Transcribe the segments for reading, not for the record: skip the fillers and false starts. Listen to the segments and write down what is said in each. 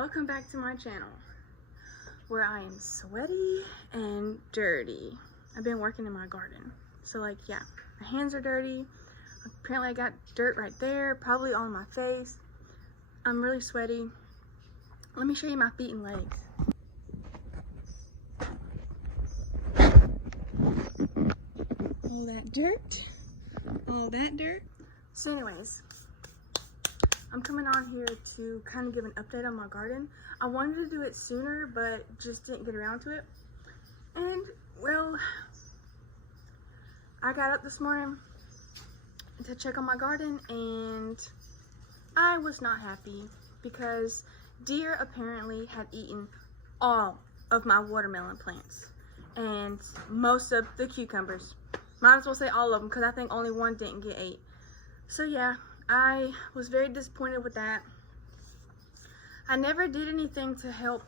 welcome back to my channel where I am sweaty and dirty. I've been working in my garden, so yeah, my hands are dirty. Apparently I got dirt right there, probably on my face. I'm really sweaty. Let me show you my feet and legs. All that dirt, all that dirt. So anyways, I'm coming on here to kind of give an update on my garden. I wanted to do it sooner, but just didn't get around to it. And well, I got up this morning to check on my garden and I was not happy because deer apparently had eaten all of my watermelon plants and most of the cucumbers. Might as well say all of them because I think only one didn't get ate. So yeah, I was very disappointed with that. I never did anything to help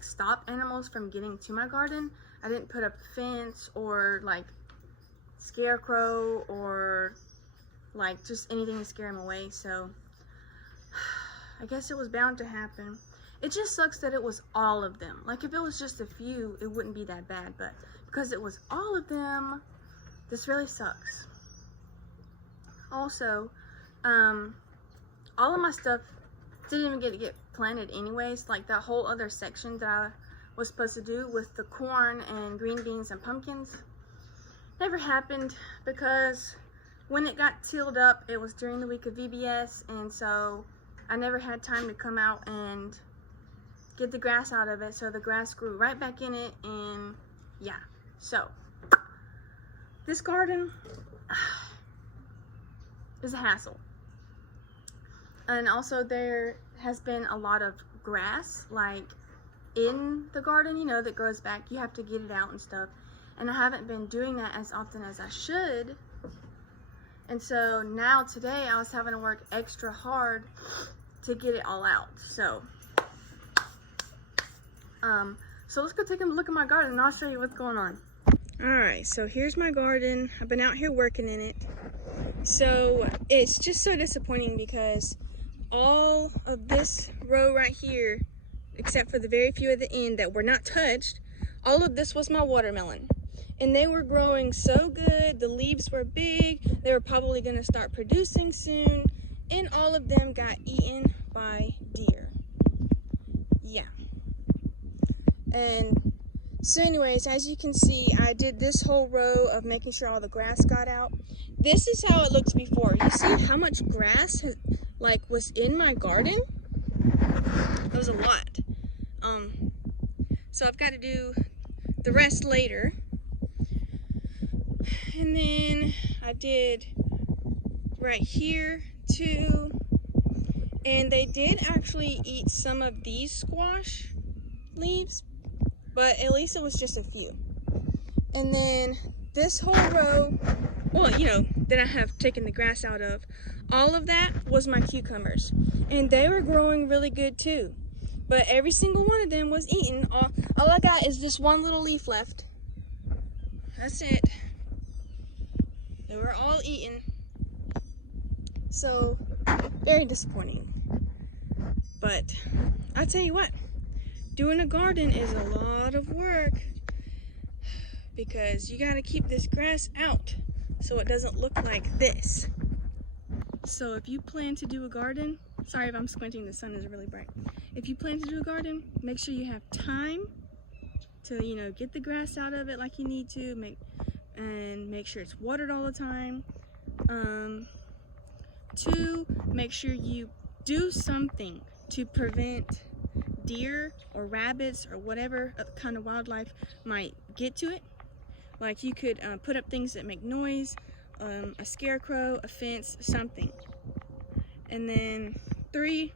stop animals from getting to my garden. I didn't put up a fence or scarecrow or just anything to scare them away. So I guess it was bound to happen. It just sucks that it was all of them. If it was just a few, it wouldn't be that bad, but because it was all of them, this really sucks. Also, all of my stuff didn't even get planted anyways. That whole other section that I was supposed to do with the corn and green beans and pumpkins never happened because when it got tilled up, it was during the week of VBS, and so I never had time to come out and get the grass out of it, so the grass grew right back in it, and yeah. So this garden is a hassle. And also there has been a lot of grass in the garden, that grows back. You have to get it out and stuff, and I haven't been doing that as often as I should. And so now today I was having to work extra hard to get it all out. So let's go take a look at my garden and I'll show you what's going on. Alright, so here's my garden. I've been out here working in it. So it's just so disappointing because all of this row right here, except for the very few at the end that were not touched, all of this was my watermelon. And they were growing so good, the leaves were big, they were probably going to start producing soon, and all of them got eaten by deer. Yeah. And so anyways, as you can see, I did this whole row of making sure all the grass got out. This is how it looked before. You see how much grass was in my garden? It was a lot. So I've got to do the rest later. And then I did right here too. And they did actually eat some of these squash leaves, but at least it was just a few. And then this whole row, that I have taken the grass out of, all of that was my cucumbers. And they were growing really good too. But every single one of them was eaten. All I got is this one little leaf left. That's it. They were all eaten. So, very disappointing. But, I'll tell you what. Doing a garden is a lot of work because you got to keep this grass out so it doesn't look like this. So if you plan to do a garden, sorry if I'm squinting, the sun is really bright. If you plan to do a garden, make sure you have time to, get the grass out of it like you need to, make sure it's watered all the time. 2, make sure you do something to prevent deer or rabbits or whatever kind of wildlife might get to it. You could put up things that make noise, a scarecrow, a fence, something. And then 3,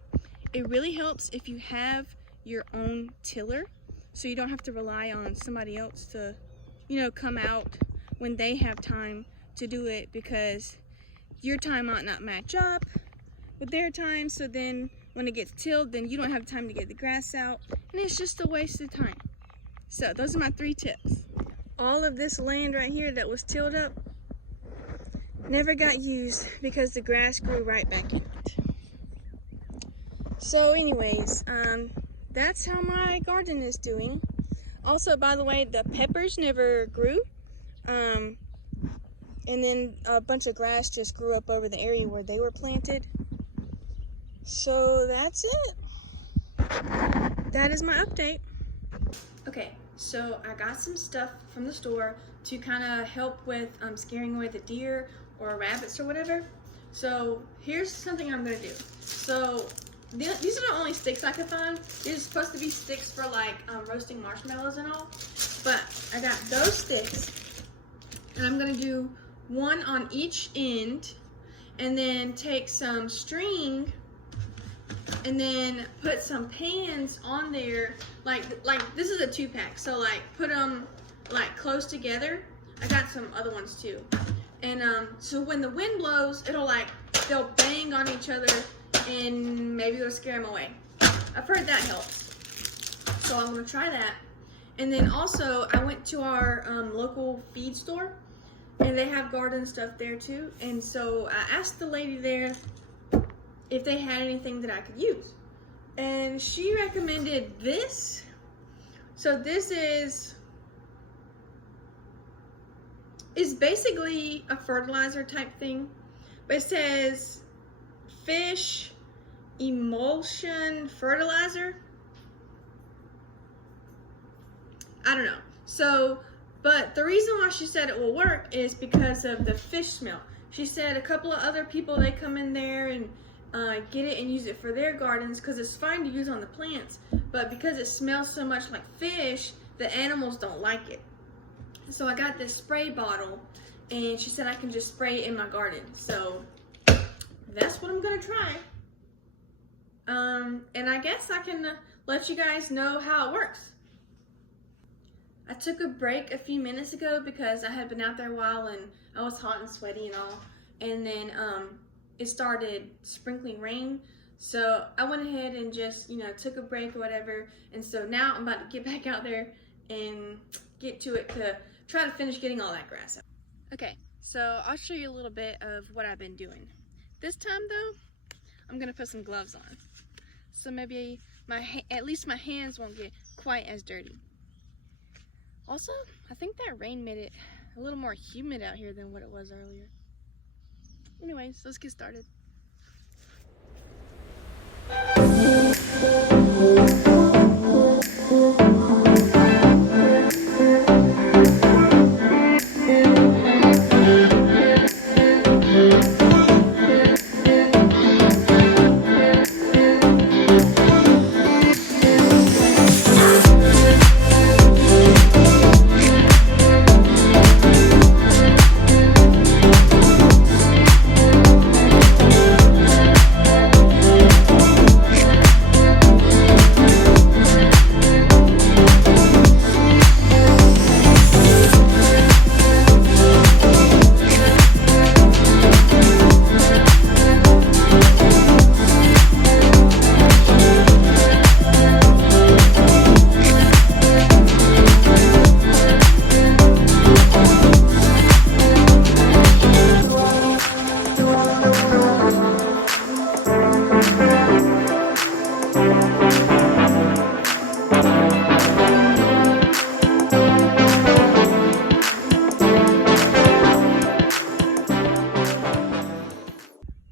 it really helps if you have your own tiller, so you don't have to rely on somebody else to, come out when they have time to do it, because your time might not match up with their time, so then when it gets tilled, then you don't have time to get the grass out, and it's just a waste of time. So those are my 3 tips. All of this land right here that was tilled up never got used because the grass grew right back in it. So anyways, that's how my garden is doing. Also, by the way, the peppers never grew. And then a bunch of grass just grew up over the area where they were planted. So that's it. That is my update. Okay, so I got some stuff from the store to kind of help with scaring away the deer or rabbits or whatever. So here's something I'm gonna do. So these are the only sticks I could find. These are supposed to be sticks for like roasting marshmallows and all. But I got those sticks, and I'm gonna do one on each end, and then take some string and then put some pans on there, like this is a 2-pack, so like put them like close together. I got some other ones too, and so when the wind blows, they'll bang on each other, and maybe it'll scare them away. I've heard that helps, so I'm gonna try that. And then also I went to our local feed store, and they have garden stuff there too, and so I asked the lady there if they had anything that I could use, and she recommended this. So this is basically a fertilizer type thing, but it says fish emulsion fertilizer. I don't know. So, but the reason why she said it will work is because of the fish smell. She said a couple of other people, they come in there and get it and use it for their gardens because it's fine to use on the plants, but because it smells so much like fish, the animals don't like it. So I got this spray bottle, and she said I can just spray it in my garden. So that's what I'm gonna try. And I guess I can let you guys know how it works. I took a break a few minutes ago because I had been out there a while and I was hot and sweaty and all, and then it started sprinkling rain, so I went ahead and just, took a break or whatever, and so now I'm about to get back out there and get to it to try to finish getting all that grass out. Okay, so I'll show you a little bit of what I've been doing. This time though, I'm gonna put some gloves on, so maybe at least my hands won't get quite as dirty. Also, I think that rain made it a little more humid out here than what it was earlier. Anyways, let's get started.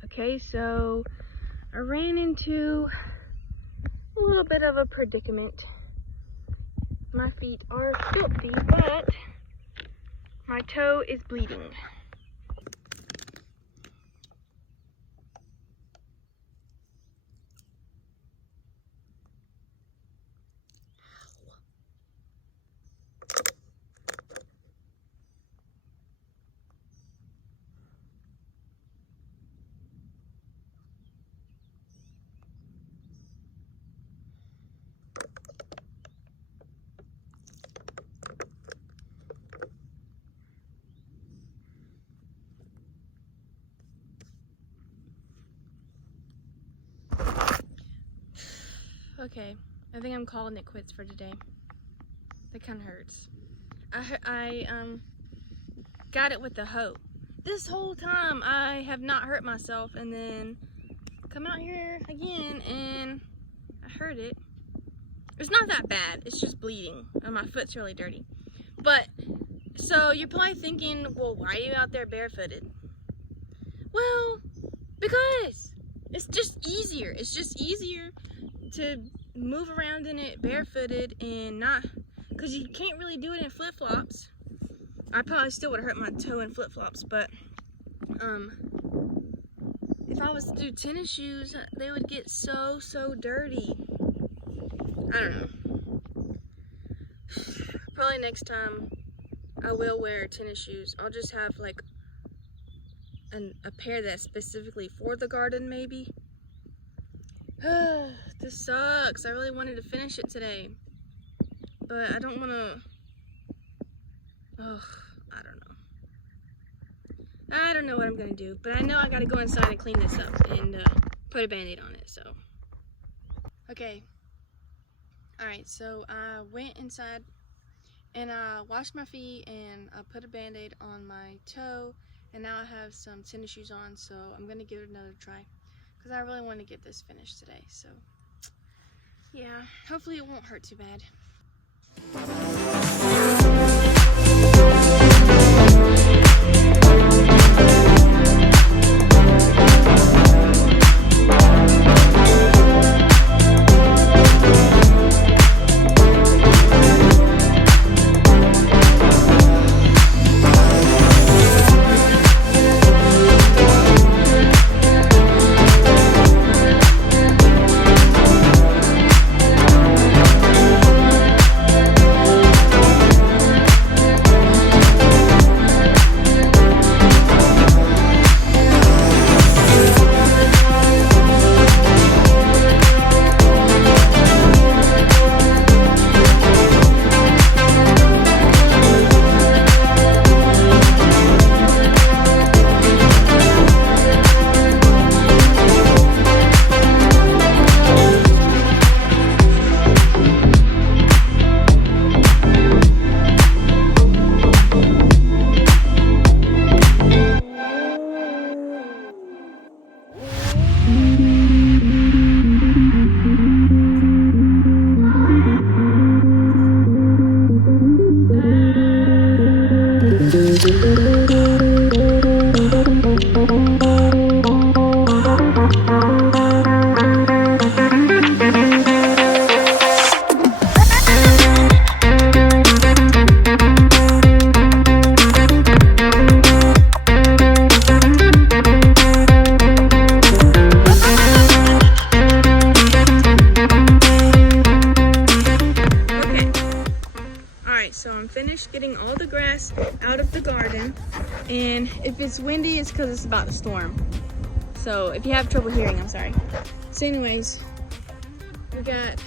Okay, so I ran into a little bit of a predicament. My feet are filthy, but my toe is bleeding. Okay, I think I'm calling it quits for today. That kind of hurts. I got it with the hoe. This whole time I have not hurt myself, and then come out here again and hurt it. It's not that bad. It's just bleeding, and my foot's really dirty. But, so you're probably thinking, well, why are you out there barefooted? Well, because it's just easier. It's just easier to move around in it barefooted and not, because you can't really do it in flip-flops. I probably still would hurt my toe in flip-flops, but if I was to do tennis shoes, they would get so dirty. I don't know. Probably next time I will wear tennis shoes. I'll just have like a pair that's specifically for the garden, maybe. This sucks. I really wanted to finish it today, but I don't want to. I don't know what I'm gonna do, but I know I gotta go inside and clean this up and put a band-aid on it. So okay, all right, so I went inside and I washed my feet and I put a band-aid on my toe, and now I have some tennis shoes on, so I'm gonna give it another try because I really want to get this finished today. So yeah, hopefully it won't hurt too bad. So I'm finished getting all the grass out of the garden, and if it's windy, it's because it's about to storm. So if you have trouble hearing, I'm sorry. So anyways, we got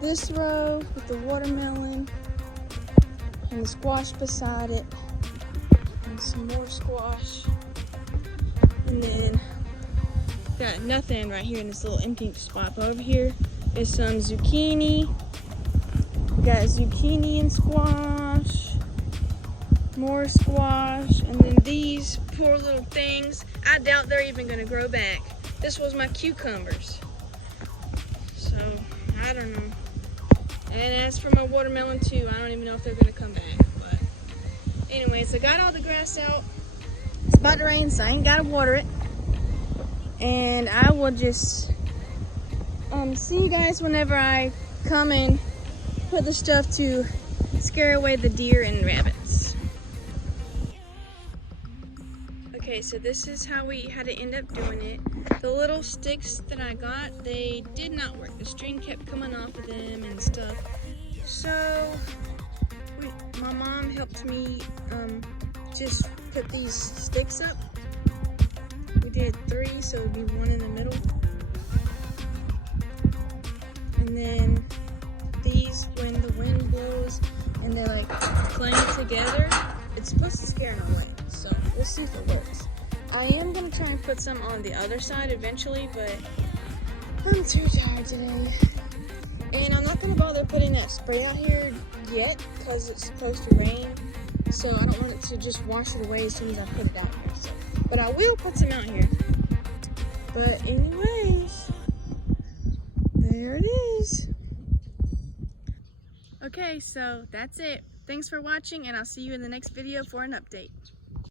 this row with the watermelon and the squash beside it, and some more squash, and then got nothing right here in this little empty spot. But over here is some zucchini. We got zucchini and squash, more squash, and then these poor little things, I doubt they're even gonna grow back. This was my cucumbers. So, I don't know. And as for my watermelon too, I don't even know if they're gonna come back. But anyways, I got all the grass out. It's about to rain, so I ain't gotta water it. And I will just see you guys whenever I come and put the stuff to scare away the deer and rabbits. Okay, so this is how we had to end up doing it. The little sticks that I got, they did not work. The string kept coming off of them and stuff. So my mom helped me just put these sticks up. We did 3, so it would be 1 in the middle. And then these, when the wind blows and they're like clang together, it's supposed to scare them away. So we'll see if it works. I am gonna try and put some on the other side eventually, but I'm too tired today. And I'm not gonna bother putting that spray out here yet because it's supposed to rain. So I don't want it to just wash it away as soon as I put it out here. So, but I will put some out here. But anyways, there it is. Okay, so that's it. Thanks for watching, and I'll see you in the next video for an update.